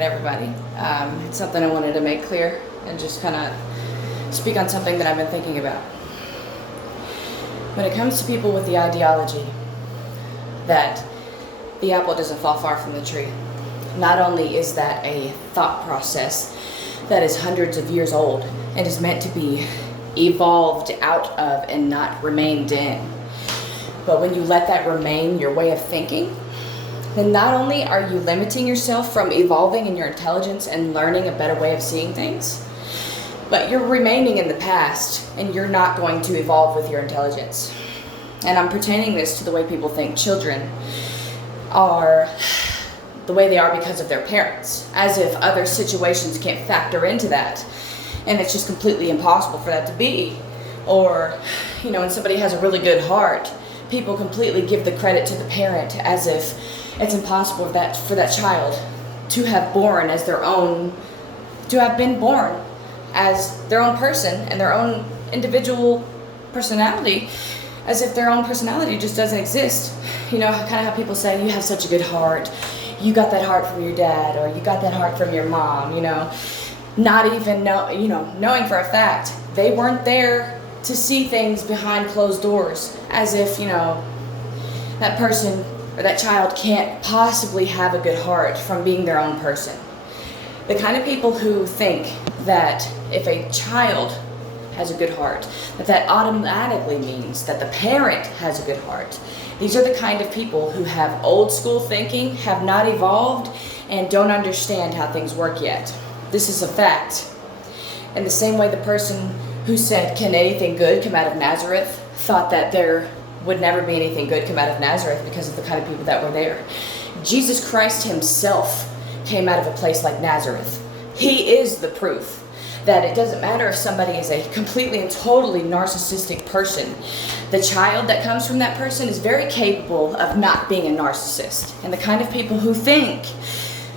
Everybody. It's something I wanted to make clear and just kind of speak on something that I've been thinking about. When it comes to people with the ideology that the apple doesn't fall far from the tree, not only is that a thought process that is hundreds of years old and is meant to be evolved out of and not remained in, but when you let that remain your way of thinking, then not only are you limiting yourself from evolving in your intelligence and learning a better way of seeing things, but you're remaining in the past and you're not going to evolve with your intelligence. And I'm pertaining this to the way people think children are the way they are because of their parents, as if other situations can't factor into that. And it's just completely impossible for that to be. Or, when somebody has a really good heart, people completely give the credit to the parent as if it's impossible for that child to have been born as their own person and their own individual personality, as if their own personality just doesn't exist. Kind of how people say, you have such a good heart, you got that heart from your dad, or you got that heart from your mom, not even knowing for a fact they weren't there to see things behind closed doors, as if that person or that child can't possibly have a good heart from being their own person. The kind of people who think that if a child has a good heart, that automatically means that the parent has a good heart. These are the kind of people who have old school thinking, have not evolved, and don't understand how things work yet. This is a fact. In the same way the person who said, "Can anything good come out of Nazareth?" thought that there would never be anything good come out of Nazareth because of the kind of people that were there. Jesus Christ himself came out of a place like Nazareth. He is the proof that it doesn't matter if somebody is a completely and totally narcissistic person. The child that comes from that person is very capable of not being a narcissist. And the kind of people who think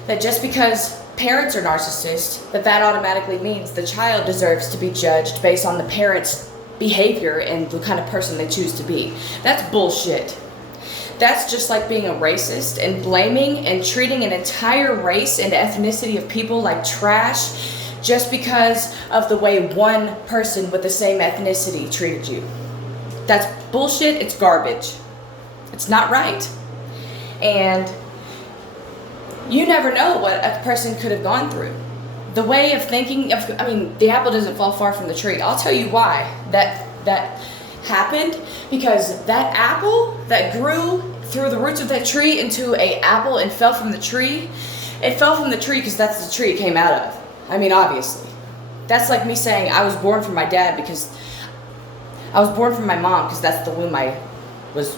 that just because parents are narcissists, that automatically means the child deserves to be judged based on the parents' behavior and the kind of person they choose to be. That's bullshit. That's just like being a racist and blaming and treating an entire race and ethnicity of people like trash just because of the way one person with the same ethnicity treated you. That's bullshit. It's garbage. It's not right. And you never know what a person could have gone through. The way of thinking, the apple doesn't fall far from the tree. I'll tell you why that happened. Because that apple that grew through the roots of that tree into an apple and fell from the tree, it fell from the tree because that's the tree it came out of. Obviously. That's like me saying I was born from my dad because I was born from my mom because that's the womb I was,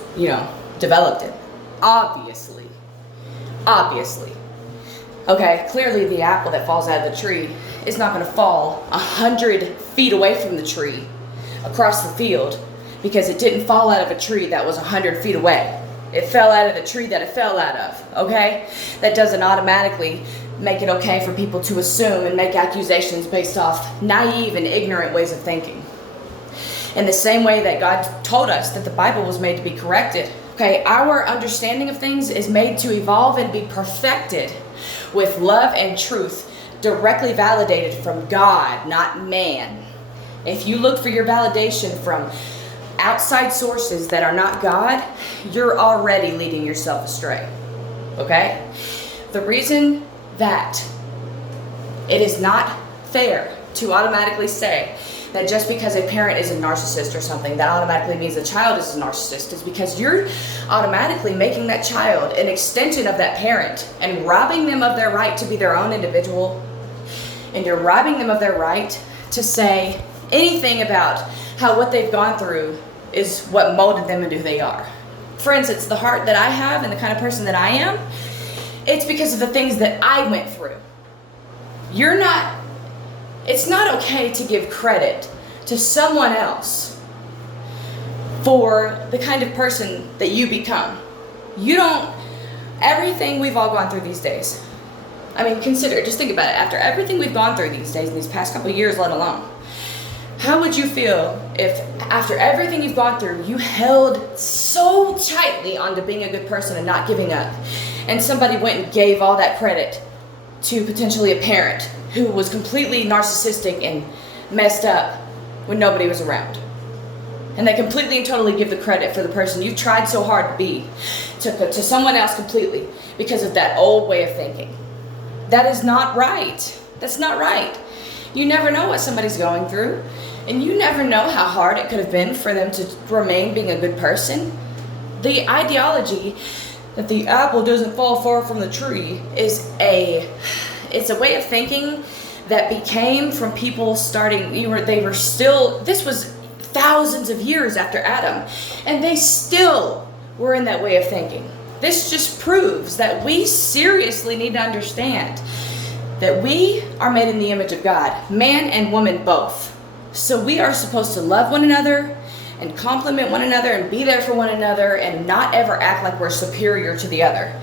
developed in. Obviously. Okay, clearly the apple that falls out of the tree is not going to fall 100 feet away from the tree across the field because it didn't fall out of a tree that was 100 feet away. It fell out of the tree that it fell out of, okay? That doesn't automatically make it okay for people to assume and make accusations based off naive and ignorant ways of thinking. In the same way that God told us that the Bible was made to be corrected, okay, our understanding of things is made to evolve and be perfected with love and truth directly validated from God, not man. If you look for your validation from outside sources that are not God, you're already leading yourself astray. Okay? The reason that it is not fair to automatically say that just because a parent is a narcissist or something, that automatically means a child is a narcissist, is because you're automatically making that child an extension of that parent and robbing them of their right to be their own individual. And you're robbing them of their right to say anything about how what they've gone through is what molded them into who they are. For instance, the heart that I have and the kind of person that I am, it's because of the things that I went through. It's not okay to give credit to someone else for the kind of person that you become. Everything we've all gone through these days. Just think about it. After everything we've gone through these days, in these past couple of years, let alone, how would you feel if after everything you've gone through, you held so tightly onto being a good person and not giving up, and somebody went and gave all that credit to potentially a parent who was completely narcissistic and messed up when nobody was around. And they completely and totally give the credit for the person you tried so hard to be to someone else completely because of that old way of thinking. That is not right. That's not right. You never know what somebody's going through, and you never know how hard it could have been for them to remain being a good person. The ideology that the apple doesn't fall far from the tree is it's a way of thinking that became from people starting, this was thousands of years after Adam, and they still were in that way of thinking. This just proves that we seriously need to understand that we are made in the image of God, man and woman both. So we are supposed to love one another and compliment one another and be there for one another and not ever act like we're superior to the other.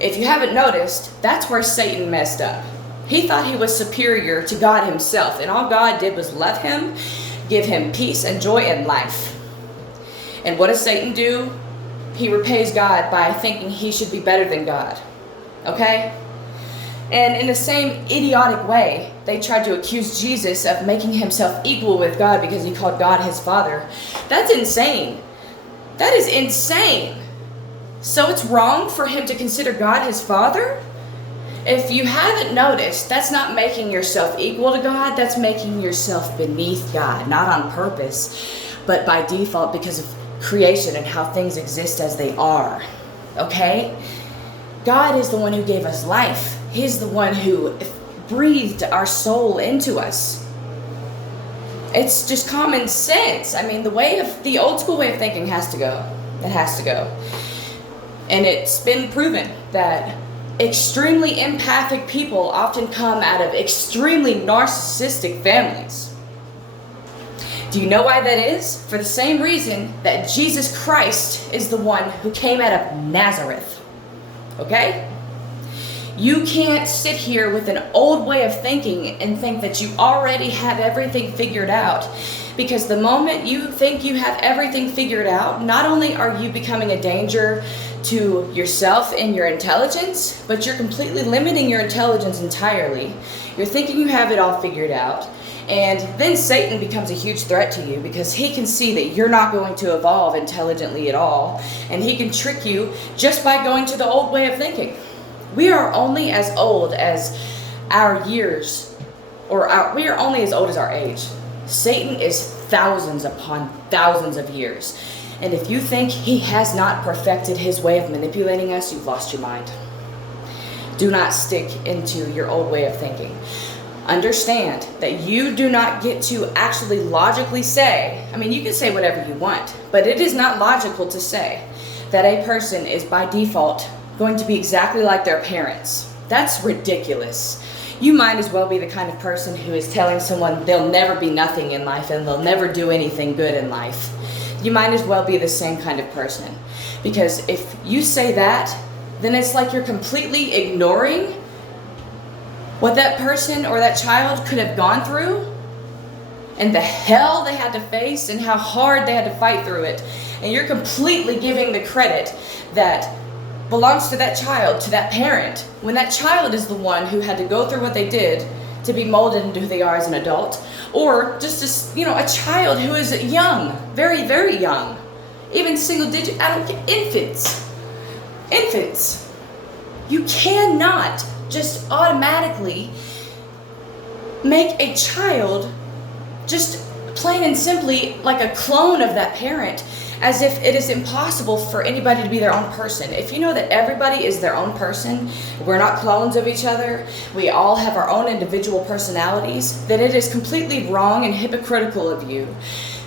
If you haven't noticed, that's where Satan messed up. He thought he was superior to God himself, and all God did was love him, give him peace and joy in life. And what does Satan do? He repays God by thinking he should be better than God. Okay? And in the same idiotic way, they tried to accuse Jesus of making himself equal with God because he called God his Father. That's insane. That is insane. So it's wrong for him to consider God his Father? If you haven't noticed, that's not making yourself equal to God. That's making yourself beneath God, not on purpose, but by default because of creation and how things exist as they are. Okay? God is the one who gave us life. He's the one who breathed our soul into us. It's just common sense. I mean, the old school way of thinking has to go. It has to go. And it's been proven that extremely empathic people often come out of extremely narcissistic families. Do you know why that is? For the same reason that Jesus Christ is the one who came out of Nazareth. Okay? You can't sit here with an old way of thinking and think that you already have everything figured out. Because the moment you think you have everything figured out, not only are you becoming a danger to yourself and your intelligence, but you're completely limiting your intelligence entirely. You're thinking you have it all figured out. And then Satan becomes a huge threat to you because he can see that you're not going to evolve intelligently at all. And he can trick you just by going to the old way of thinking. We are only as old as our years, we are only as old as our age. Satan is thousands upon thousands of years. And if you think he has not perfected his way of manipulating us, you've lost your mind. Do not stick into your old way of thinking. Understand that you do not get to actually logically say, you can say whatever you want, but it is not logical to say that a person is by default going to be exactly like their parents. That's ridiculous. You might as well be the kind of person who is telling someone they'll never be nothing in life and they'll never do anything good in life. You might as well be the same kind of person. Because if you say that, then it's like you're completely ignoring what that person or that child could have gone through and the hell they had to face and how hard they had to fight through it. And you're completely giving the credit that belongs to that child, to that parent, when that child is the one who had to go through what they did to be molded into who they are as an adult. Or just a child who is young, very, very young. Even single-digit infants. Infants. You cannot just automatically make a child just plain and simply like a clone of that parent, as if it is impossible for anybody to be their own person. If you know that everybody is their own person, we're not clones of each other, we all have our own individual personalities, then it is completely wrong and hypocritical of you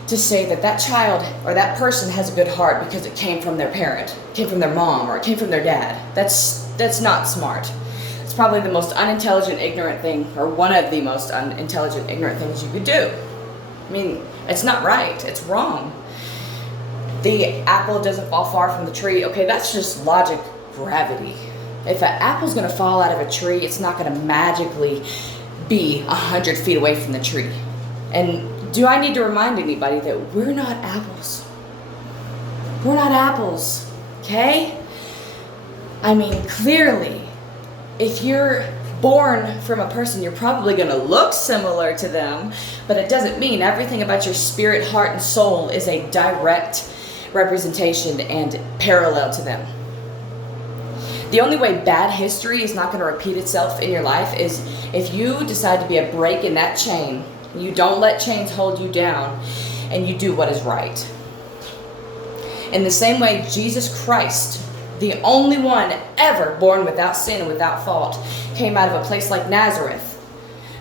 to say that that child or that person has a good heart because it came from their parent, came from their mom, or it came from their dad. That's not smart. It's probably the most unintelligent, ignorant thing, or one of the most unintelligent, ignorant things you could do. It's not right. It's wrong. The apple doesn't fall far from the tree. Okay, that's just logic, gravity. If an apple's going to fall out of a tree, it's not going to magically be 100 feet away from the tree. And do I need to remind anybody that we're not apples? We're not apples, okay? Clearly, if you're born from a person, you're probably going to look similar to them, but it doesn't mean everything about your spirit, heart, and soul is a direct representation and parallel to them. The only way bad history is not going to repeat itself in your life is if you decide to be a break in that chain. You don't let chains hold you down, and you do what is right. In the same way, Jesus Christ, the only one ever born without sin and without fault, came out of a place like Nazareth,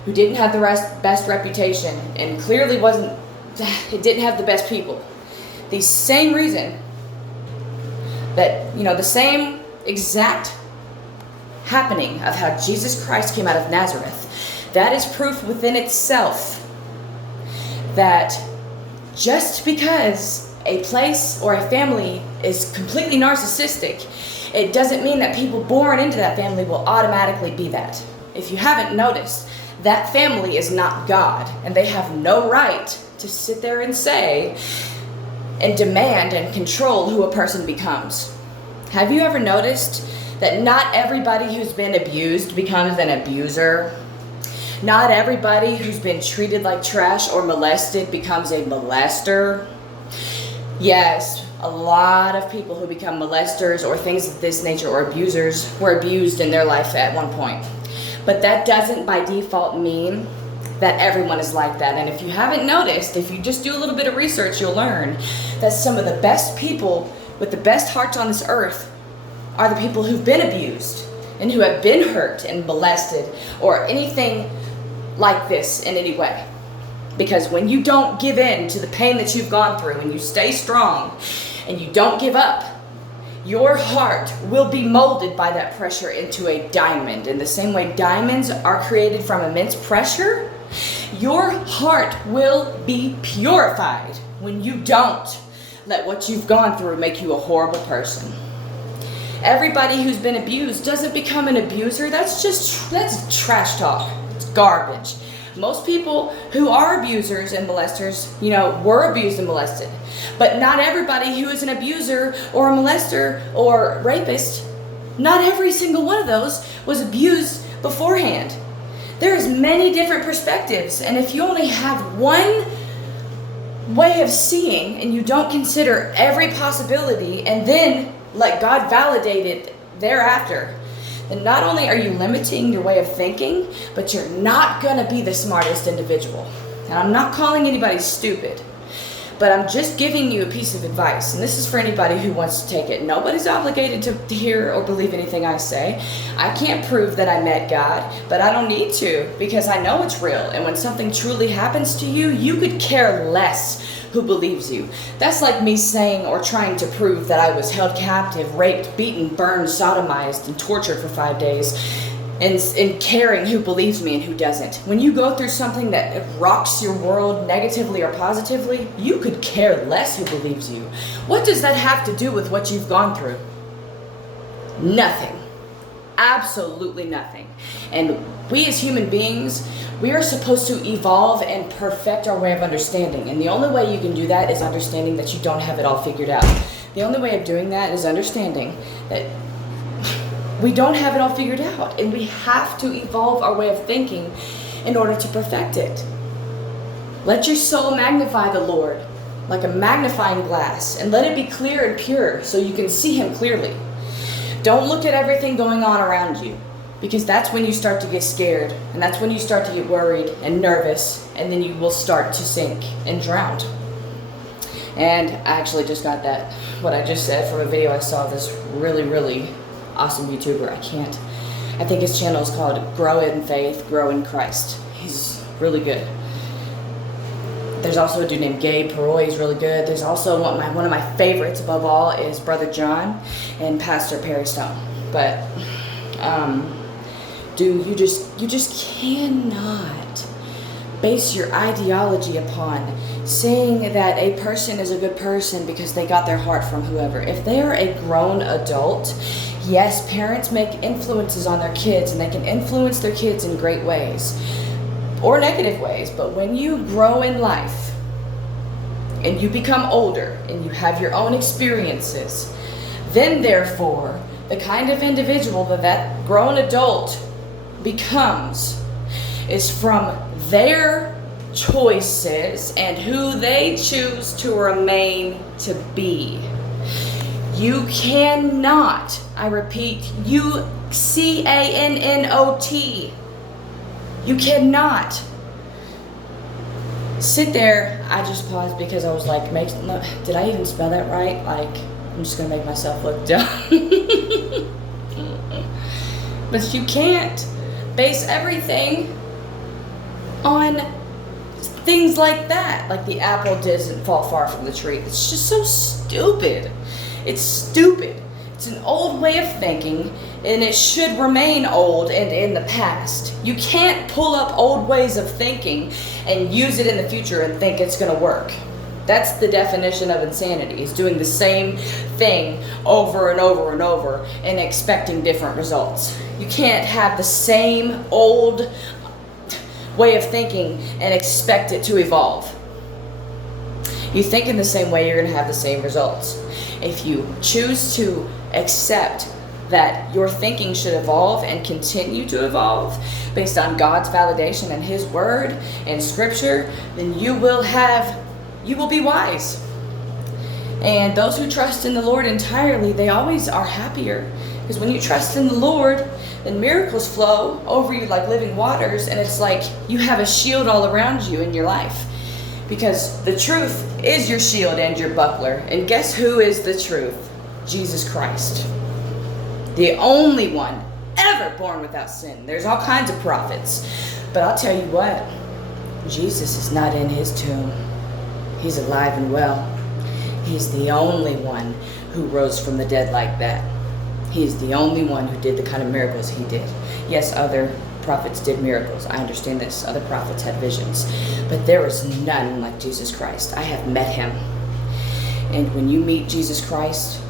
who didn't have the best reputation and clearly it didn't have the best people. The same reason that, the same exact happening of how Jesus Christ came out of Nazareth, that is proof within itself that just because a place or a family is completely narcissistic, it doesn't mean that people born into that family will automatically be that. If you haven't noticed, that family is not God, and they have no right to sit there and say and demand and control who a person becomes. Have you ever noticed that not everybody who's been abused becomes an abuser? Not everybody who's been treated like trash or molested becomes a molester. Yes, a lot of people who become molesters or things of this nature or abusers were abused in their life at one point. But that doesn't by default mean that everyone is like that. And if you haven't noticed, if you just do a little bit of research, you'll learn that some of the best people with the best hearts on this earth are the people who've been abused and who have been hurt and molested or anything like this in any way. Because when you don't give in to the pain that you've gone through and you stay strong and you don't give up, your heart will be molded by that pressure into a diamond. In the same way diamonds are created from immense pressure, your heart will be purified when you don't let what you've gone through make you a horrible person. Everybody who's been abused doesn't become an abuser. That's trash talk. It's garbage. Most people who are abusers and molesters, were abused and molested. But not everybody who is an abuser or a molester or rapist, not every single one of those was abused beforehand. There's many different perspectives, and if you only have one way of seeing and you don't consider every possibility and then let God validate it thereafter, then not only are you limiting your way of thinking, but you're not going to be the smartest individual. And I'm not calling anybody stupid, but I'm just giving you a piece of advice. And this is for anybody who wants to take it. Nobody's obligated to hear or believe anything I say. I can't prove that I met God, but I don't need to because I know it's real. And when something truly happens to you, you could care less who believes you. That's like me saying or trying to prove that I was held captive, raped, beaten, burned, sodomized, and tortured for 5 days, and caring who believes me and who doesn't. When you go through something that rocks your world negatively or positively, you could care less who believes you. What does that have to do with what you've gone through? Nothing. Absolutely nothing. And we as human beings, we are supposed to evolve and perfect our way of understanding. And the only way you can do that is understanding that you don't have it all figured out. The only way of doing that is understanding that we don't have it all figured out. And we have to evolve our way of thinking in order to perfect it. Let your soul magnify the Lord like a magnifying glass, and let it be clear and pure so you can see Him clearly. Don't look at everything going on around you, because that's when you start to get scared, and that's when you start to get worried and nervous, and then you will start to sink and drown. And I actually just got what I just said from a video I saw of this really, really awesome YouTuber. I think his channel is called Grow in Faith, Grow in Christ. He's really good. There's also a dude named Gabe Peroy. He's really good. There's also one of my favorites above all is Brother John and Pastor Perry Stone. But you just cannot base your ideology upon saying that a person is a good person because they got their heart from whoever. If they are a grown adult, yes, parents make influences on their kids, and they can influence their kids in great ways or negative ways. But when you grow in life and you become older and you have your own experiences, then therefore the kind of individual that grown adult becomes is from their choices and who they choose to remain to be. You cannot, I repeat, CANNOT. You cannot sit there. I just paused because I was like, did I even spell that right? Like, I'm just going to make myself look dumb. But you can't base everything on things like that. Like the apple doesn't fall far from the tree. It's just so stupid. It's stupid. It's an old way of thinking, and it should remain old and in the past. You can't pull up old ways of thinking and use it in the future and think it's going to work. That's the definition of insanity, is doing the same thing over and over and over and expecting different results. You can't have the same old way of thinking and expect it to evolve. You think in the same way, you're going to have the same results. If you choose to accept that your thinking should evolve and continue to evolve based on God's validation and His Word and Scripture, then you will be wise. And those who trust in the Lord entirely, they always are happier. Because when you trust in the Lord, then miracles flow over you like living waters, and it's like you have a shield all around you in your life. Because the truth is your shield and your buckler. And guess who is the truth? Jesus Christ. The only one ever born without sin. There's all kinds of prophets. But I'll tell you what, Jesus is not in His tomb. He's alive and well. He's the only one who rose from the dead like that. He's the only one who did the kind of miracles He did. Yes, other prophets did miracles. I understand this. Other prophets had visions. But there is none like Jesus Christ. I have met Him. And when you meet Jesus Christ,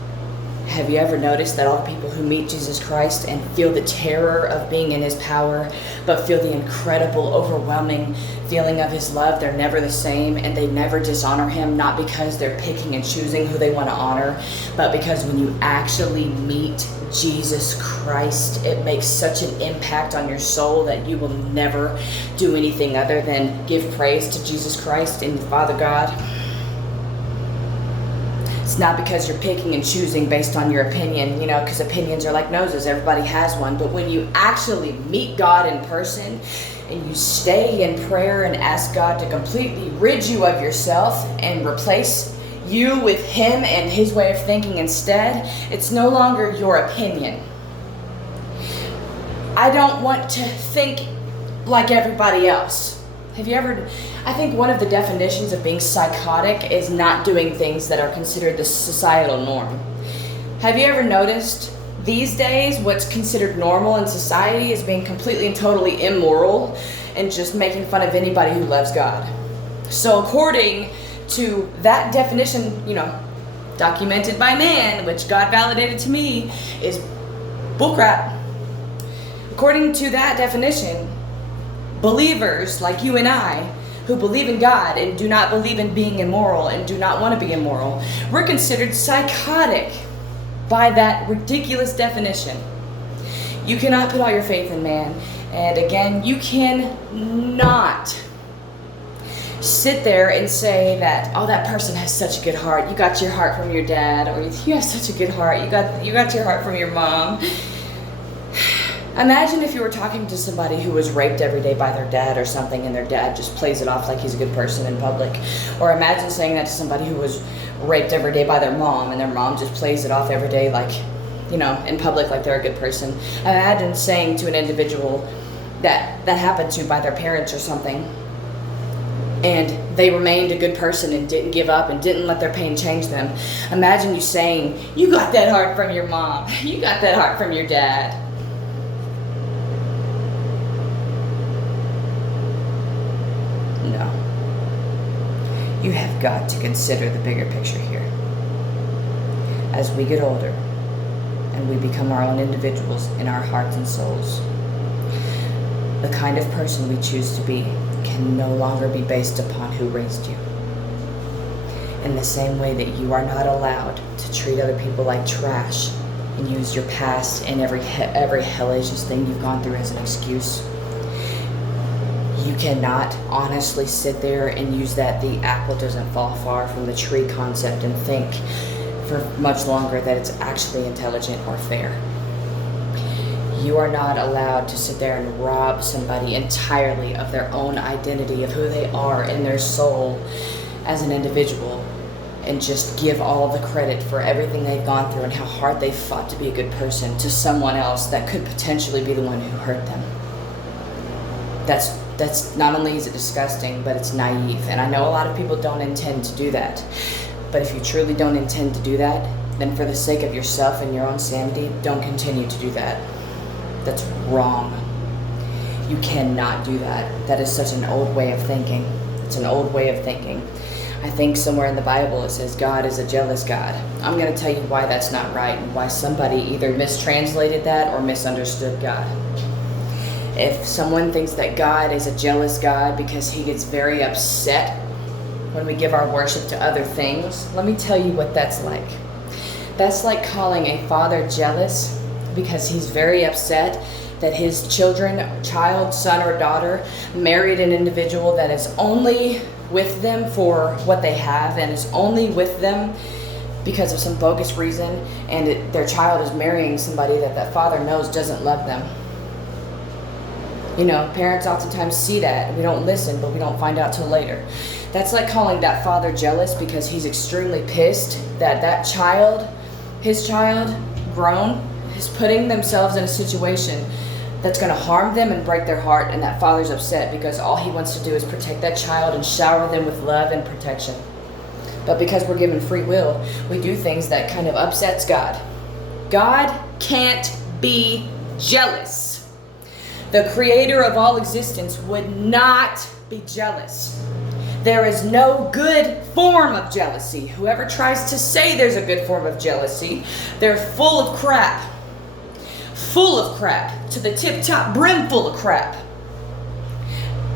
have you ever noticed that all the people who meet Jesus Christ and feel the terror of being in His power, but feel the incredible, overwhelming feeling of His love, they're never the same, and they never dishonor Him, not because they're picking and choosing who they want to honor, but because when you actually meet Jesus Christ, it makes such an impact on your soul that you will never do anything other than give praise to Jesus Christ and Father God. It's not because you're picking and choosing based on your opinion, because opinions are like noses. Everybody has one. But when you actually meet God in person and you stay in prayer and ask God to completely rid you of yourself and replace you with Him and His way of thinking instead, it's no longer your opinion. I don't want to think like everybody else. Have you ever... I think one of the definitions of being psychotic is not doing things that are considered the societal norm. Have you ever noticed these days what's considered normal in society is being completely and totally immoral and just making fun of anybody who loves God? So according to that definition, documented by man, which God validated to me, is bullcrap. According to that definition, believers like you and I, who believe in God and do not believe in being immoral and do not want to be immoral, we're considered psychotic by that ridiculous definition. You cannot put all your faith in man. And again, you cannot sit there and say that, oh, that person has such a good heart. You got your heart from your dad, or you have such a good heart. You got your heart from your mom. Imagine if you were talking to somebody who was raped every day by their dad or something, and their dad just plays it off like he's a good person in public. Or imagine saying that to somebody who was raped every day by their mom, and their mom just plays it off every day like, in public like they're a good person. Imagine saying to an individual that happened to by their parents or something, and they remained a good person and didn't give up and didn't let their pain change them. Imagine you saying, you got that heart from your mom, you got that heart from your dad. No. You have got to consider the bigger picture here. As we get older and we become our own individuals in our hearts and souls, the kind of person we choose to be can no longer be based upon who raised you. In the same way that you are not allowed to treat other people like trash and use your past and every hellacious thing you've gone through as an excuse. You cannot honestly sit there and use that the apple doesn't fall far from the tree concept and think for much longer that it's actually intelligent or fair. You are not allowed to sit there and rob somebody entirely of their own identity, of who they are in their soul as an individual, and just give all of the credit for everything they've gone through and how hard they fought to be a good person to someone else that could potentially be the one who hurt them. That's not only is it disgusting, but it's naive. And I know a lot of people don't intend to do that. But if you truly don't intend to do that, then for the sake of yourself and your own sanity, don't continue to do that. That's wrong. You cannot do that. That is such an old way of thinking. It's an old way of thinking. I think somewhere in the Bible it says God is a jealous God. I'm going to tell you why that's not right and why somebody either mistranslated that or misunderstood God. If someone thinks that God is a jealous God because he gets very upset when we give our worship to other things, let me tell you what that's like. That's like calling a father jealous because he's very upset that his child, son or daughter, married an individual that is only with them for what they have and is only with them because of some bogus reason, and their child is marrying somebody that father knows doesn't love them. You know, parents oftentimes see that. We don't listen, but we don't find out till later. That's like calling that father jealous because he's extremely pissed that child, his child, grown, is putting themselves in a situation that's going to harm them and break their heart, and that father's upset because all he wants to do is protect that child and shower them with love and protection. But because we're given free will, we do things that kind of upsets God. God can't be jealous. The creator of all existence would not be jealous. There is no good form of jealousy. Whoever tries to say there's a good form of jealousy, they're full of crap. Full of crap. To the tip-top brim full of crap.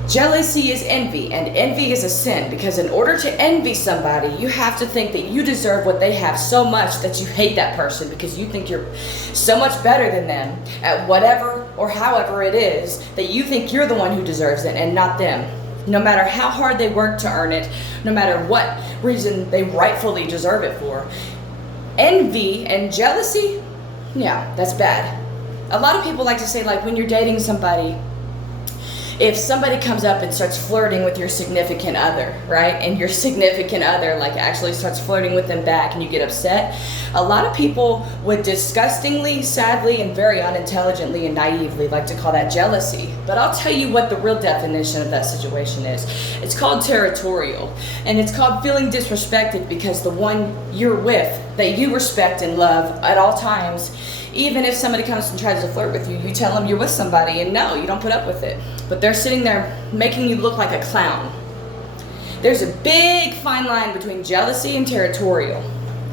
Jealousy is envy, and envy is a sin, because in order to envy somebody, you have to think that you deserve what they have so much that you hate that person because you think you're so much better than them at whatever or however it is that you think you're the one who deserves it and not them. No matter how hard they work to earn it, no matter what reason they rightfully deserve it for. Envy and jealousy, yeah, that's bad. A lot of people like to say, like, when you're dating somebody, if somebody comes up and starts flirting with your significant other, right? And your significant other like actually starts flirting with them back and you get upset, a lot of people would disgustingly, sadly, and very unintelligently and naively like to call that jealousy. But I'll tell you what the real definition of that situation is. It's called territorial. And it's called feeling disrespected because the one you're with, that you respect and love at all times, even if somebody comes and tries to flirt with you, you tell them you're with somebody and no, you don't put up with it. But they're sitting there making you look like a clown. There's a big fine line between jealousy and territorial.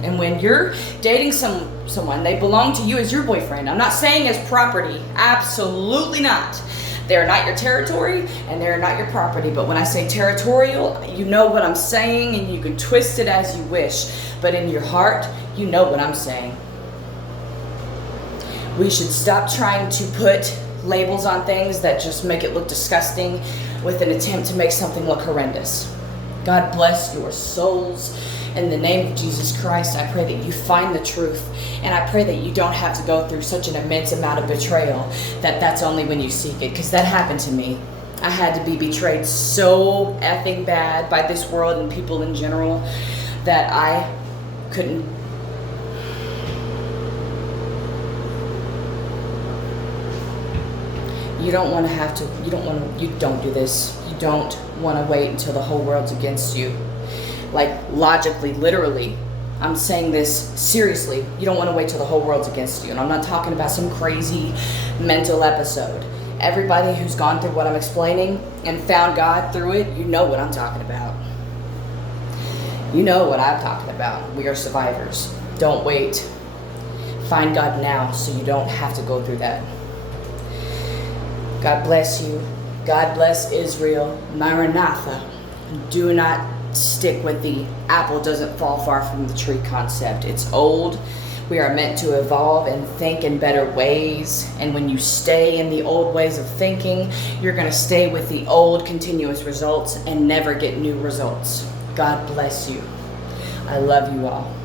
And when you're dating someone, they belong to you as your boyfriend. I'm not saying as property. Absolutely not. They're not your territory and they're not your property. But when I say territorial, you know what I'm saying and you can twist it as you wish. But in your heart, you know what I'm saying. We should stop trying to put labels on things that just make it look disgusting with an attempt to make something look horrendous. God bless your souls. In the name of Jesus Christ, I pray that you find the truth. And I pray that you don't have to go through such an immense amount of betrayal that's only when you seek it. Because that happened to me. I had to be betrayed so effing bad by this world and people in general that I couldn't. You don't want to have to, you don't do this. You don't want to wait until the whole world's against you. Like, logically, literally, I'm saying this seriously. You don't want to wait till the whole world's against you. And I'm not talking about some crazy mental episode. Everybody who's gone through what I'm explaining and found God through it, you know what I'm talking about. You know what I'm talking about. We are survivors. Don't wait. Find God now so you don't have to go through that. God bless you. God bless Israel. Maranatha. Do not stick with the apple doesn't fall far from the tree concept. It's old. We are meant to evolve and think in better ways. And when you stay in the old ways of thinking, you're going to stay with the old continuous results and never get new results. God bless you. I love you all.